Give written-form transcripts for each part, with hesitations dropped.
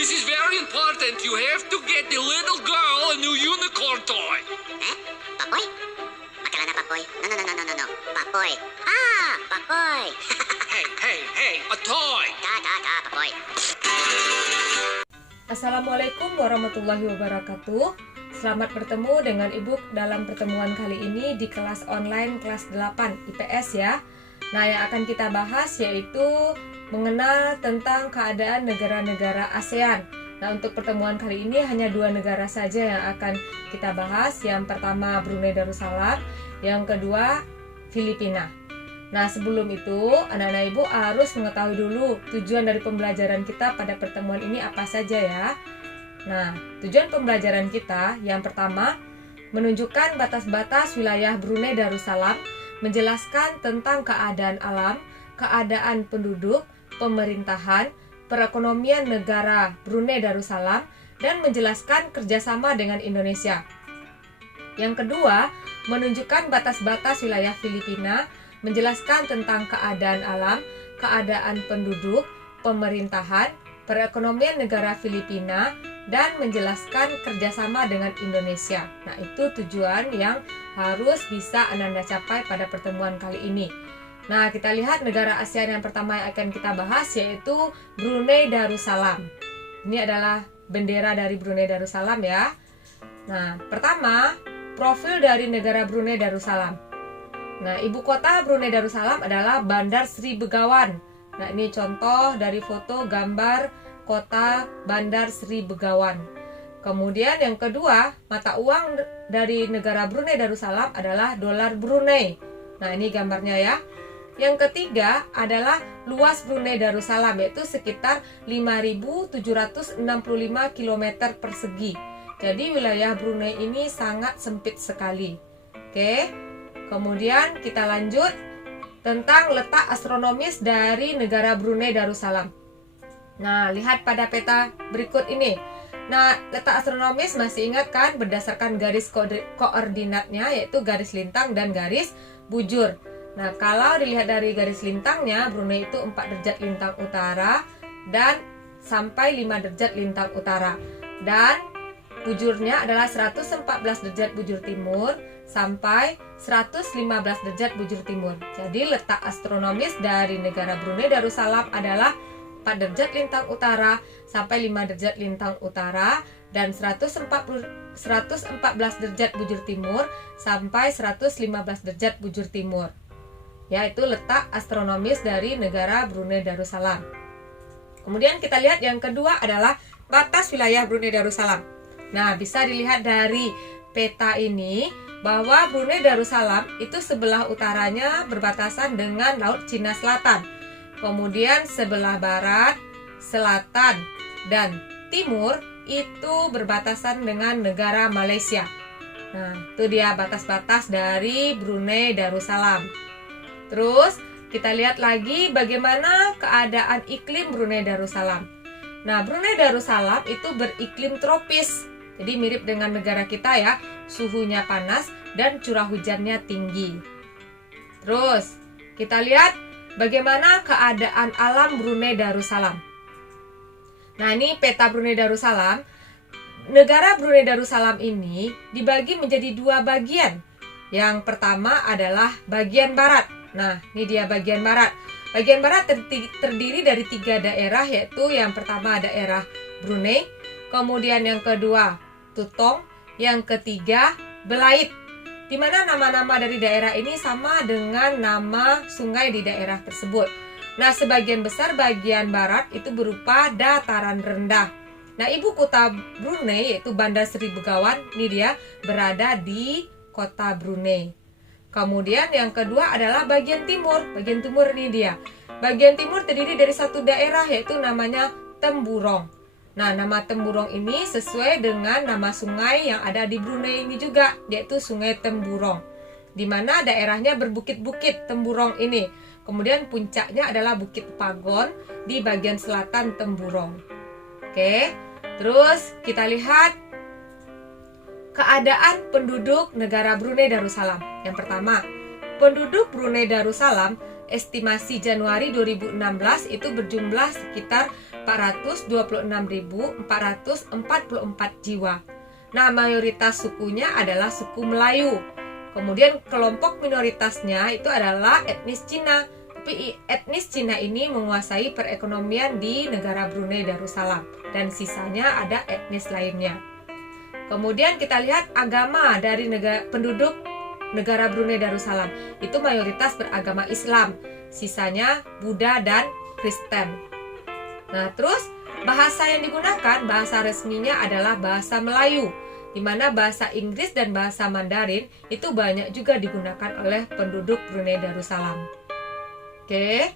This is very important. You have to get the little girl a new unicorn toy. Papoy? Makalana Papoy? No. Papoy. Ah, Papoy. Hey, a toy. Papoy. Assalamualaikum warahmatullahi wabarakatuh. Selamat bertemu dengan Ibu dalam pertemuan kali ini di kelas online kelas 8 IPS ya. Nah, yang akan kita bahas yaitu mengenal tentang keadaan negara-negara ASEAN. Nah, untuk pertemuan kali ini hanya 2 negara saja yang akan kita bahas. Yang pertama Brunei Darussalam, yang kedua Filipina. Nah, sebelum itu anak-anak Ibu harus mengetahui dulu tujuan dari pembelajaran kita pada pertemuan ini apa saja ya. Nah, tujuan pembelajaran kita yang pertama menunjukkan batas-batas wilayah Brunei Darussalam, menjelaskan tentang keadaan alam, keadaan penduduk, pemerintahan, perekonomian negara Brunei Darussalam, dan menjelaskan kerjasama dengan Indonesia. Yang kedua, menunjukkan batas-batas wilayah Filipina, menjelaskan tentang keadaan alam, keadaan penduduk, pemerintahan, perekonomian negara Filipina, dan menjelaskan kerjasama dengan Indonesia. Nah, itu tujuan yang harus bisa Ananda capai pada pertemuan kali ini. Nah, kita lihat negara ASEAN yang pertama yang akan kita bahas yaitu Brunei Darussalam. Ini adalah bendera dari Brunei Darussalam ya. Nah, pertama, profil dari negara Brunei Darussalam. Nah, ibu kota Brunei Darussalam adalah Bandar Sri Begawan. Nah, ini contoh dari foto gambar kota Bandar Sri Begawan. Kemudian yang kedua, mata uang dari negara Brunei Darussalam adalah dolar Brunei. Nah, ini gambarnya ya. Yang ketiga adalah luas Brunei Darussalam, yaitu sekitar 5.765 km persegi. Jadi wilayah Brunei ini sangat sempit sekali. Oke. Kemudian kita lanjut tentang letak astronomis dari negara Brunei Darussalam. Nah, lihat pada peta berikut ini. Nah, letak astronomis masih ingat kan berdasarkan garis koordinatnya, yaitu garis lintang dan garis bujur. Nah, kalau dilihat dari garis lintangnya, Brunei itu 4 derajat lintang utara dan sampai 5 derajat lintang utara. Dan bujurnya adalah 114 derajat bujur timur sampai 115 derajat bujur timur. Jadi letak astronomis dari negara Brunei Darussalam adalah 4 derajat lintang utara sampai 5 derajat lintang utara dan 114 derajat bujur timur sampai 115 derajat bujur timur. Yaitu letak astronomis dari negara Brunei Darussalam. Kemudian kita lihat yang kedua adalah batas wilayah Brunei Darussalam. Nah, bisa dilihat dari peta ini bahwa Brunei Darussalam itu sebelah utaranya berbatasan dengan Laut Cina Selatan. Kemudian sebelah barat, selatan, dan timur itu berbatasan dengan negara Malaysia. Nah, itu dia batas-batas dari Brunei Darussalam. Terus kita lihat lagi bagaimana keadaan iklim Brunei Darussalam. Nah, Brunei Darussalam itu beriklim tropis. Jadi mirip dengan negara kita ya, suhunya panas dan curah hujannya tinggi. Terus kita lihat bagaimana keadaan alam Brunei Darussalam. Nah, ini peta Brunei Darussalam. Negara Brunei Darussalam ini dibagi menjadi 2 bagian. Yang pertama adalah bagian barat. Nah, ini dia bagian barat. Bagian barat terdiri dari 3 daerah, yaitu yang pertama daerah Brunei, kemudian yang kedua Tutong, yang ketiga Belait. Di mana nama-nama dari daerah ini sama dengan nama sungai di daerah tersebut. Nah, sebagian besar bagian barat itu berupa dataran rendah. Nah, ibu kota Brunei yaitu Bandar Sri Begawan, ini dia berada di kota Brunei. Kemudian yang kedua adalah bagian timur. Bagian timur ini dia. Bagian timur terdiri dari 1 daerah yaitu namanya Temburong. Nah, nama Temburong ini sesuai dengan nama sungai yang ada di Brunei ini juga, yaitu Sungai Temburong. Di mana daerahnya berbukit-bukit Temburong ini. Kemudian puncaknya adalah Bukit Pagon di bagian selatan Temburong. Oke, terus kita lihat keadaan penduduk negara Brunei Darussalam. Yang pertama, penduduk Brunei Darussalam estimasi Januari 2016 itu berjumlah sekitar 426.444 jiwa. Nah, mayoritas sukunya adalah suku Melayu. Kemudian kelompok minoritasnya itu adalah etnis Cina. Tapi etnis Cina ini menguasai perekonomian di negara Brunei Darussalam dan sisanya ada etnis lainnya. Kemudian kita lihat agama dari penduduk negara Brunei Darussalam itu mayoritas beragama Islam, sisanya Buddha dan Kristen. Nah, terus bahasa yang digunakan, bahasa resminya adalah bahasa Melayu, di mana bahasa Inggris dan bahasa Mandarin itu banyak juga digunakan oleh penduduk Brunei Darussalam. Oke.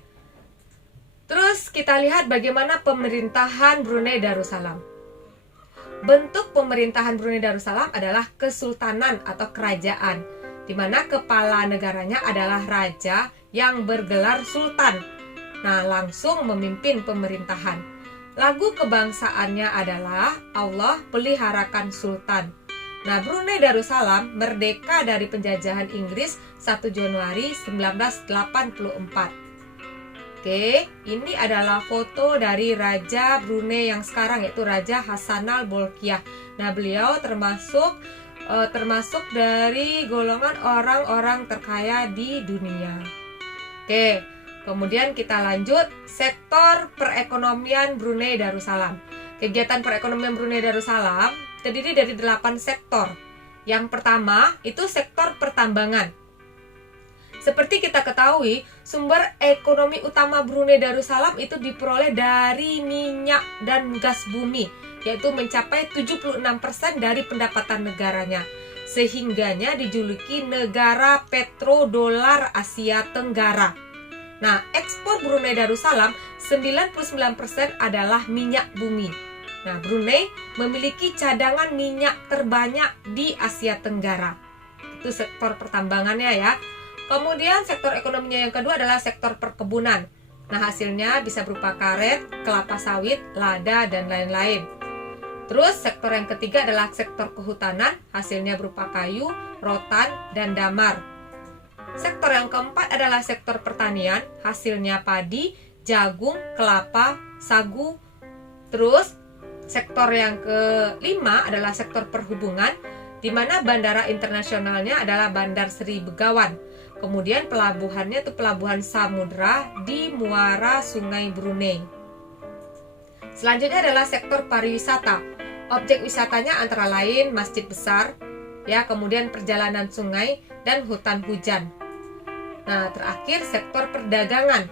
Terus kita lihat bagaimana pemerintahan Brunei Darussalam. Bentuk pemerintahan Brunei Darussalam adalah kesultanan atau kerajaan, di mana kepala negaranya adalah raja yang bergelar sultan. Nah, langsung memimpin pemerintahan. Lagu kebangsaannya adalah Allah peliharakan sultan. Nah, Brunei Darussalam merdeka dari penjajahan Inggris 1 Januari 1984. Oke, ini adalah foto dari Raja Brunei yang sekarang, yaitu Raja Hassanal Bolkiah. Nah, beliau termasuk dari golongan orang-orang terkaya di dunia. Oke, kemudian kita lanjut sektor perekonomian Brunei Darussalam. Kegiatan perekonomian Brunei Darussalam terdiri dari 8 sektor. Yang pertama itu sektor pertambangan. Seperti kita ketahui, sumber ekonomi utama Brunei Darussalam itu diperoleh dari minyak dan gas bumi, yaitu mencapai 76% dari pendapatan negaranya. Sehingganya dijuluki negara petrodolar Asia Tenggara. Nah, ekspor Brunei Darussalam 99% adalah minyak bumi. Nah, Brunei memiliki cadangan minyak terbanyak di Asia Tenggara. Itu sektor pertambangannya ya. Kemudian sektor ekonominya yang kedua adalah sektor perkebunan. Nah, hasilnya bisa berupa karet, kelapa sawit, lada, dan lain-lain. Terus sektor yang ketiga adalah sektor kehutanan, hasilnya berupa kayu, rotan, dan damar. Sektor yang keempat adalah sektor pertanian, hasilnya padi, jagung, kelapa, sagu. Terus sektor yang kelima adalah sektor perhubungan, di mana bandara internasionalnya adalah Bandar Seri Begawan. Kemudian pelabuhannya itu pelabuhan samudra di muara Sungai Brunei. Selanjutnya adalah sektor pariwisata. Objek wisatanya antara lain masjid besar, ya, kemudian perjalanan sungai dan hutan hujan. Nah, terakhir sektor perdagangan.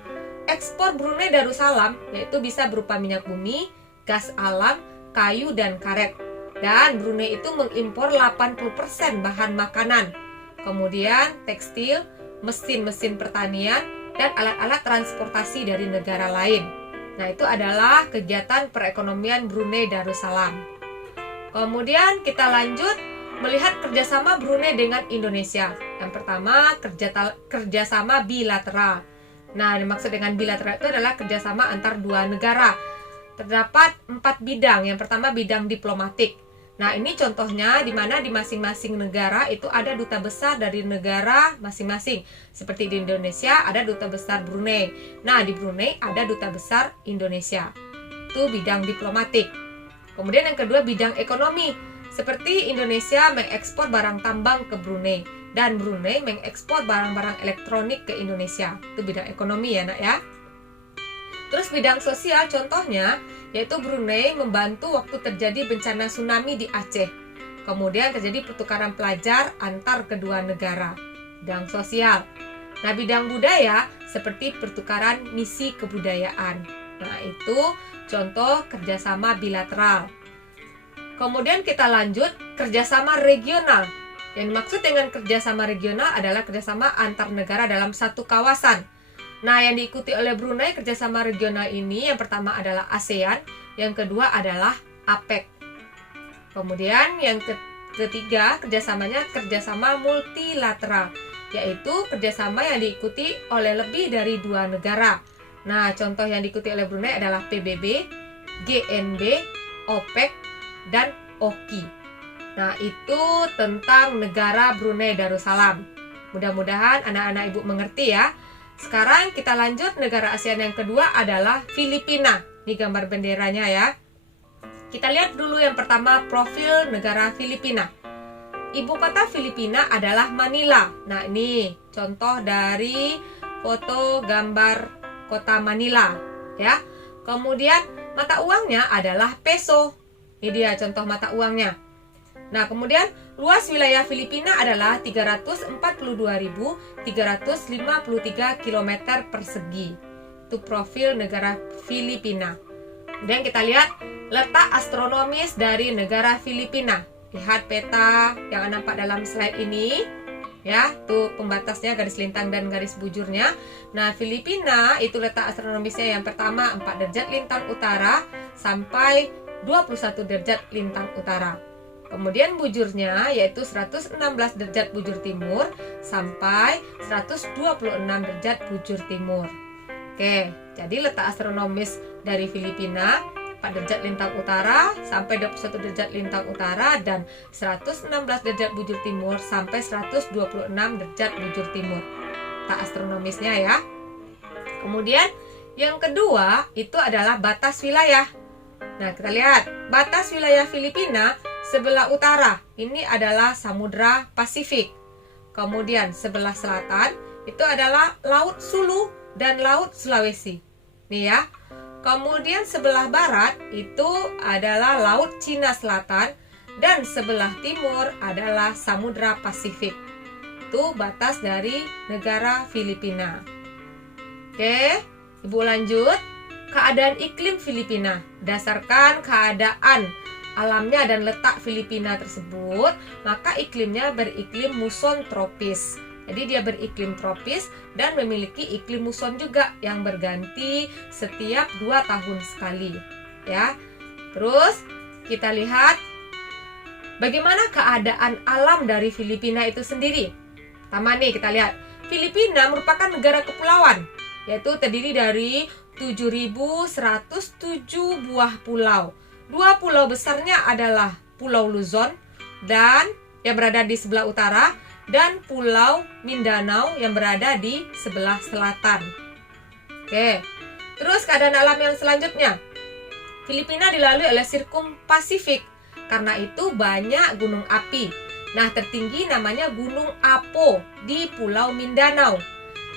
Ekspor Brunei Darussalam yaitu bisa berupa minyak bumi, gas alam, kayu dan karet. Dan Brunei itu mengimpor 80% bahan makanan. Kemudian tekstil, mesin-mesin pertanian, dan alat-alat transportasi dari negara lain. Nah, itu adalah kegiatan perekonomian Brunei Darussalam. Kemudian kita lanjut melihat kerjasama Brunei dengan Indonesia. Yang pertama, kerjasama bilateral. Nah, dimaksud dengan bilateral itu adalah kerjasama antar dua negara. Terdapat 4 bidang. Yang pertama, bidang diplomatik. Nah, ini contohnya di mana di masing-masing negara itu ada duta besar dari negara masing-masing. Seperti di Indonesia ada duta besar Brunei. Nah, di Brunei ada duta besar Indonesia. Itu bidang diplomatik. Kemudian yang kedua, bidang ekonomi. Seperti Indonesia mengekspor barang tambang ke Brunei dan Brunei mengekspor barang-barang elektronik ke Indonesia. Itu bidang ekonomi ya, Nak ya. Terus bidang sosial contohnya yaitu Brunei membantu waktu terjadi bencana tsunami di Aceh. Kemudian terjadi pertukaran pelajar antar kedua negara. Bidang sosial. Nah, bidang budaya seperti pertukaran misi kebudayaan. Nah, itu contoh kerjasama bilateral. Kemudian kita lanjut kerjasama regional. Yang dimaksud dengan kerjasama regional adalah kerjasama antar negara dalam satu kawasan. Nah, yang diikuti oleh Brunei kerjasama regional ini yang pertama adalah ASEAN, yang kedua adalah APEC. Kemudian yang ketiga kerjasamanya kerjasama multilateral, yaitu kerjasama yang diikuti oleh lebih dari 2 negara. Nah, contoh yang diikuti oleh Brunei adalah PBB, GNB, OPEC, dan OKI. Nah, itu tentang negara Brunei Darussalam. Mudah-mudahan anak-anak ibu mengerti ya. Sekarang kita lanjut, negara ASEAN yang kedua adalah Filipina. Ini gambar benderanya ya. Kita lihat dulu yang pertama, profil negara Filipina. Ibu kota Filipina adalah Manila. Nah, ini contoh dari foto gambar kota Manila ya. Kemudian mata uangnya adalah peso. Ini dia contoh mata uangnya. Nah, kemudian luas wilayah Filipina adalah 342.353 km persegi. Itu profil negara Filipina. Kemudian kita lihat letak astronomis dari negara Filipina. Lihat peta yang nampak dalam slide ini. Ya, tuh pembatasnya garis lintang dan garis bujurnya. Nah, Filipina itu letak astronomisnya yang pertama 4 derajat lintang utara sampai 21 derajat lintang utara. Kemudian bujurnya yaitu 116 derajat bujur timur sampai 126 derajat bujur timur. Oke, jadi letak astronomis dari Filipina 4 derajat lintang utara sampai 21 derajat lintang utara dan 116 derajat bujur timur sampai 126 derajat bujur timur. Letak astronomisnya ya. Kemudian yang kedua itu adalah batas wilayah. Nah, kita lihat batas wilayah Filipina sebelah utara ini adalah Samudra Pasifik. Kemudian sebelah selatan itu adalah Laut Sulu dan Laut Sulawesi. Nih ya. Kemudian sebelah barat itu adalah Laut Cina Selatan dan sebelah timur adalah Samudra Pasifik. Itu batas dari negara Filipina. Oke, Ibu lanjut. Keadaan iklim Filipina. Berdasarkan keadaan alamnya dan letak Filipina tersebut, maka iklimnya beriklim muson tropis. Jadi dia beriklim tropis dan memiliki iklim muson juga yang berganti setiap 2 tahun sekali. Ya. Terus kita lihat bagaimana keadaan alam dari Filipina itu sendiri. Pertama nih kita lihat, Filipina merupakan negara kepulauan, yaitu terdiri dari 7.107 buah pulau. 2 pulau besarnya adalah Pulau Luzon dan yang berada di sebelah utara dan Pulau Mindanao yang berada di sebelah selatan. Oke. Terus keadaan alam yang selanjutnya. Filipina dilalui oleh Sirkum Pasifik. Karena itu banyak gunung api. Nah, tertinggi namanya Gunung Apo di Pulau Mindanao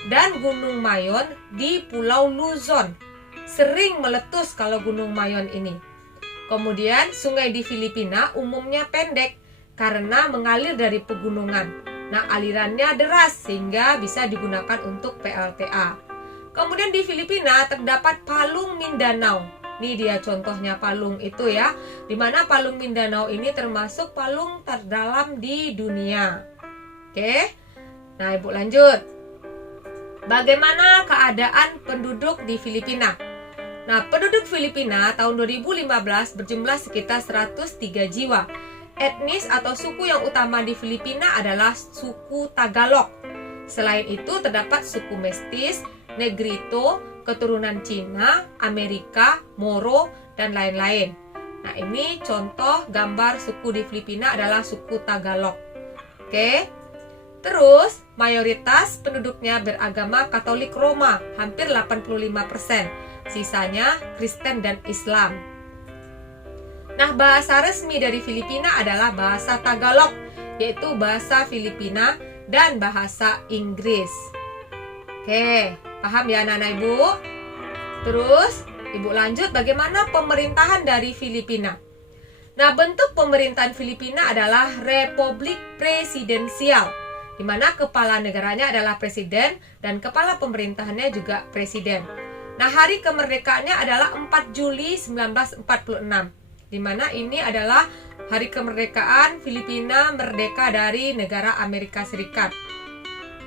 dan Gunung Mayon di Pulau Luzon. Sering meletus kalau Gunung Mayon ini. Kemudian sungai di Filipina umumnya pendek karena mengalir dari pegunungan. Nah, alirannya deras sehingga bisa digunakan untuk PLTA. Kemudian di Filipina terdapat Palung Mindanao. Ini dia contohnya palung itu ya. Dimana Palung Mindanao ini termasuk palung terdalam di dunia. Oke. Nah, Ibu lanjut. Bagaimana keadaan penduduk di Filipina? Nah, penduduk Filipina tahun 2015 berjumlah sekitar 103 jiwa. Etnis atau suku yang utama di Filipina adalah suku Tagalog. Selain itu terdapat suku Mestis, Negrito, keturunan Cina, Amerika, Moro, dan lain-lain. Nah, ini contoh gambar suku di Filipina adalah suku Tagalog. Oke. Terus, mayoritas penduduknya beragama Katolik Roma, hampir 85%. Sisanya Kristen dan Islam. Nah, bahasa resmi dari Filipina adalah bahasa Tagalog, yaitu bahasa Filipina dan bahasa Inggris. Oke, paham ya anak-anak Ibu? Terus, Ibu lanjut bagaimana pemerintahan dari Filipina. Nah, bentuk pemerintahan Filipina adalah Republik Presidensial, di mana kepala negaranya adalah presiden dan kepala pemerintahannya juga presiden. Nah, hari kemerdekaannya adalah 4 Juli 1946. Di mana ini adalah hari kemerdekaan Filipina merdeka dari negara Amerika Serikat.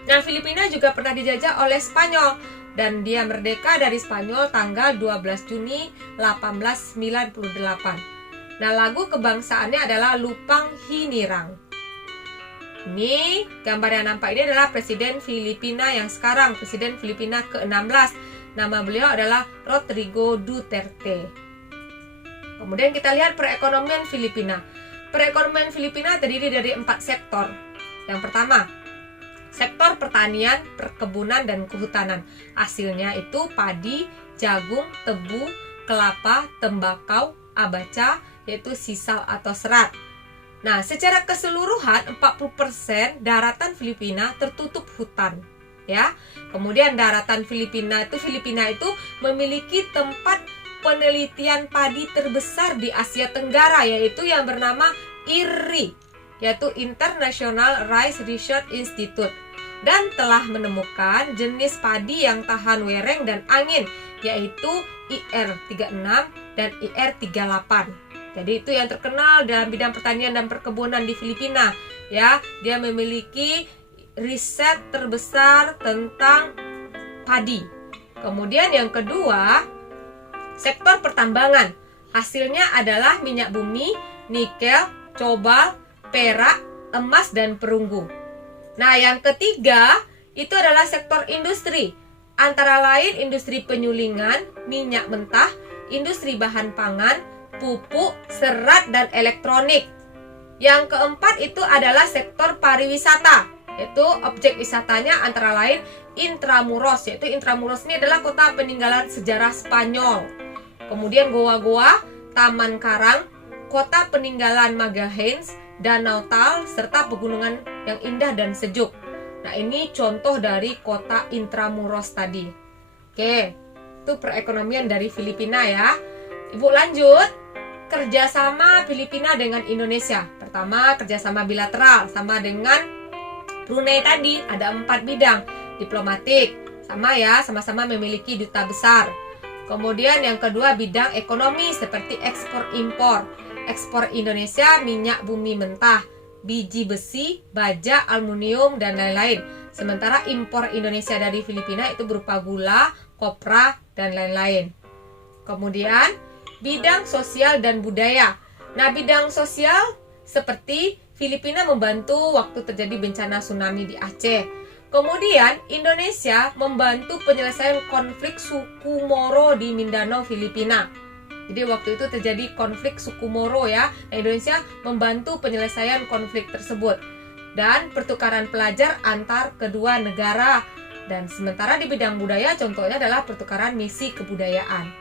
Nah, Filipina juga pernah dijajah oleh Spanyol dan dia merdeka dari Spanyol tanggal 12 Juni 1898. Nah, lagu kebangsaannya adalah Lupang Hinirang. Ini gambar yang nampak ini adalah Presiden Filipina yang sekarang, Presiden Filipina ke-16. Nama beliau adalah Rodrigo Duterte. Kemudian kita lihat perekonomian Filipina. Perekonomian Filipina terdiri dari 4 sektor. Yang pertama, sektor pertanian, perkebunan, dan kehutanan. Hasilnya itu padi, jagung, tebu, kelapa, tembakau, abaca, yaitu sisal atau serat. Nah, secara keseluruhan 40% daratan Filipina tertutup hutan, ya. Kemudian daratan Filipina itu memiliki tempat penelitian padi terbesar di Asia Tenggara, yaitu yang bernama IRRI, yaitu International Rice Research Institute, dan telah menemukan jenis padi yang tahan wereng dan angin, yaitu IR36 dan IR38. Jadi itu yang terkenal dalam bidang pertanian dan perkebunan di Filipina, ya. Dia memiliki riset terbesar tentang padi. Kemudian yang kedua, sektor pertambangan. Hasilnya adalah minyak bumi, nikel, cobalt, perak, emas, dan perunggu. Nah, yang ketiga itu adalah sektor industri. Antara lain industri penyulingan, minyak mentah, industri bahan pangan, pupuk, serat, dan elektronik. Yang keempat itu adalah sektor pariwisata, yaitu objek wisatanya antara lain Intramuros, yaitu Intramuros ini adalah kota peninggalan sejarah Spanyol. Kemudian goa-goa, taman karang, kota peninggalan Magallanes, Danau Tal, serta pegunungan yang indah dan sejuk. Nah, ini contoh dari kota Intramuros tadi. Oke, itu perekonomian dari Filipina ya. Ibu lanjut. Kerjasama Filipina dengan Indonesia. Pertama, kerjasama bilateral sama dengan Brunei tadi, ada 4 bidang. Diplomatik, sama ya, sama-sama memiliki duta besar. Kemudian yang kedua, bidang ekonomi seperti ekspor impor. Ekspor Indonesia minyak bumi mentah, biji besi, baja, aluminium, dan lain-lain. Sementara impor Indonesia dari Filipina itu berupa gula, kopra, dan lain-lain. Kemudian bidang sosial dan budaya. Nah, bidang sosial seperti Filipina membantu waktu terjadi bencana tsunami di Aceh. Kemudian Indonesia membantu penyelesaian konflik suku Moro di Mindanao, Filipina. Jadi waktu itu terjadi konflik suku Moro ya. Nah, Indonesia membantu penyelesaian konflik tersebut dan pertukaran pelajar antar kedua negara. Dan sementara di bidang budaya contohnya adalah pertukaran misi kebudayaan.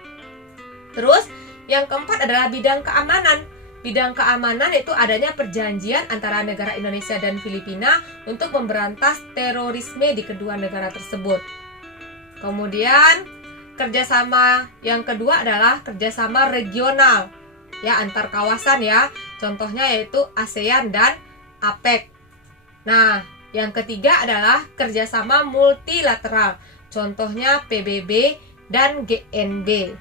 Terus yang keempat adalah bidang keamanan. Bidang keamanan itu adanya perjanjian antara negara Indonesia dan Filipina untuk memberantas terorisme di kedua negara tersebut. Kemudian kerjasama yang kedua adalah kerjasama regional, ya, antar kawasan ya. Contohnya yaitu ASEAN dan APEC. Nah, yang ketiga adalah kerjasama multilateral. Contohnya PBB dan GNB.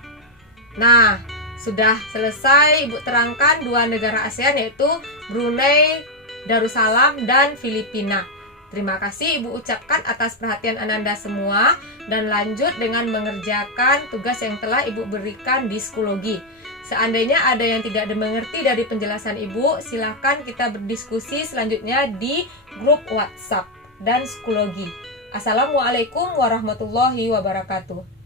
Nah, sudah selesai Ibu terangkan 2 negara ASEAN yaitu Brunei Darussalam dan Filipina. Terima kasih Ibu ucapkan atas perhatian Ananda semua dan lanjut dengan mengerjakan tugas yang telah Ibu berikan di Skologi. Seandainya ada yang tidak dimengerti dari penjelasan Ibu, silakan kita berdiskusi selanjutnya di grup WhatsApp dan Skologi. Assalamualaikum warahmatullahi wabarakatuh.